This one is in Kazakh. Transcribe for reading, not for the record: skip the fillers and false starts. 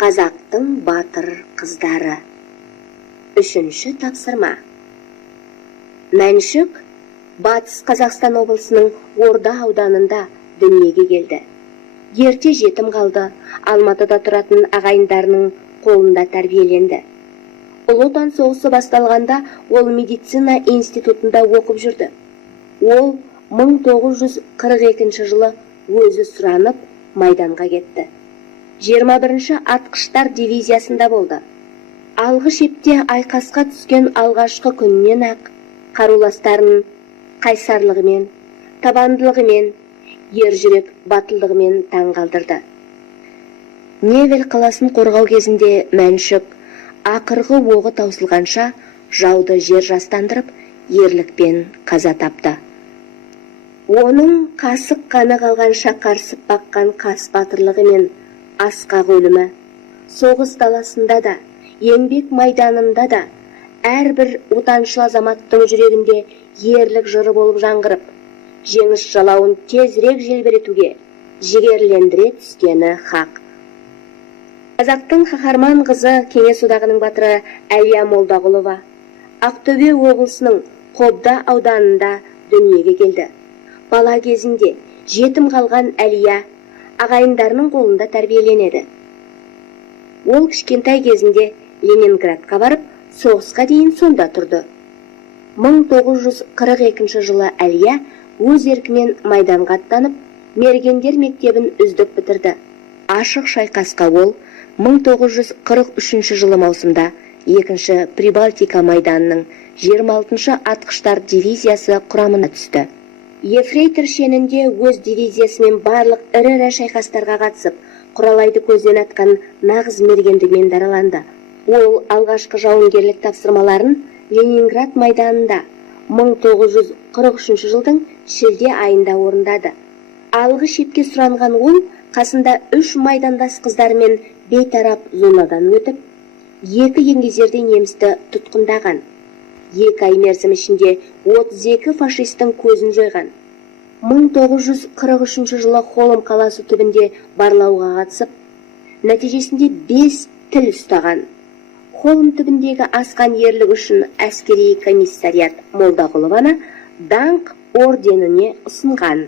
Қазақтың батыр қыздары. Үшінші тапсырма. Мәншүк Батыс Қазақстан облысының Орда ауданында дүниеге келді. Ерте жетім қалды, Алматыда тұратын ағайындарының қолында тәрбиеленді. Ұлы Отан соғысы басталғанда ол медицина институтында оқып жүрді. Ол 1942 жылы өзі сұранып майданға кетті. 21-ші атқыштар дивизиясында болды. Алғы шепте айқасқа түскен алғашқы күннен ақ қаруластарын қайсарлығымен, табандылығымен, ержүрек батылдығымен таңғалдырды. Невель қаласын қорғау кезінде Мәншүк ақырғы оғы таусылғанша жауды жер жастандырып, ерлікпен қаза тапты. Оның қасық қаны қалғанша қарсып баққан қас батырлығы мен асқақ өлімі соғыс даласында да, еңбек майданында да әрбір отаншыл азаматтың жүрегінде ерлік жыры болып жаңғырып, жеңіс жалауын тезірек желбіретуге жігерлендіре түскені хақ. Қазақтың қаһарман қызы Кеңес одағының батыры Әлия Молдағұлова Ақтөбе облысының Қобда ауданында дүниеге келді. Бала кезінде жетім қалған Әлия ағайындарының қолында тәрбиеленеді. Ол кішкентай кезінде Ленинградқа барып, соғысқа дейін сонда тұрды. 1942 жылы Әлия өз еркімен майданға аттанып, мергендер мектебін үздік бітірді. Ашық шайқасқа ол 1943 жылы маусымда 2-ші Прибалтика майданының 26-шы атқыштар дивизиясы құрамына түсті. Ефрейтор шенінде өз дивизиясымен барлық ірі шайқастарға қатысып, құралайды көзден атқан нағыз мергендігімен дараланды. Ол алғашқы жауынгерлік тапсырмаларын Ленинград майданында 1943 жылдың шілде айында орындады. Алғы шепке сұранған ол қасында 3 майдандас қыздармен бейтарап зонадан өтіп, 2 еңгезерде немісті тұтқындаған. 2 ай мерзім ішінде 32 фашистің көзін жойған. 1943 жылы Холм қаласы түбінде барлауға қатысып, нәтижесінде 5 тіл ұстаған. Холм түбіндегі асқан ерлігі үшін әскери комиссариат Молдағұлованы даңқ орденіне ұсынған.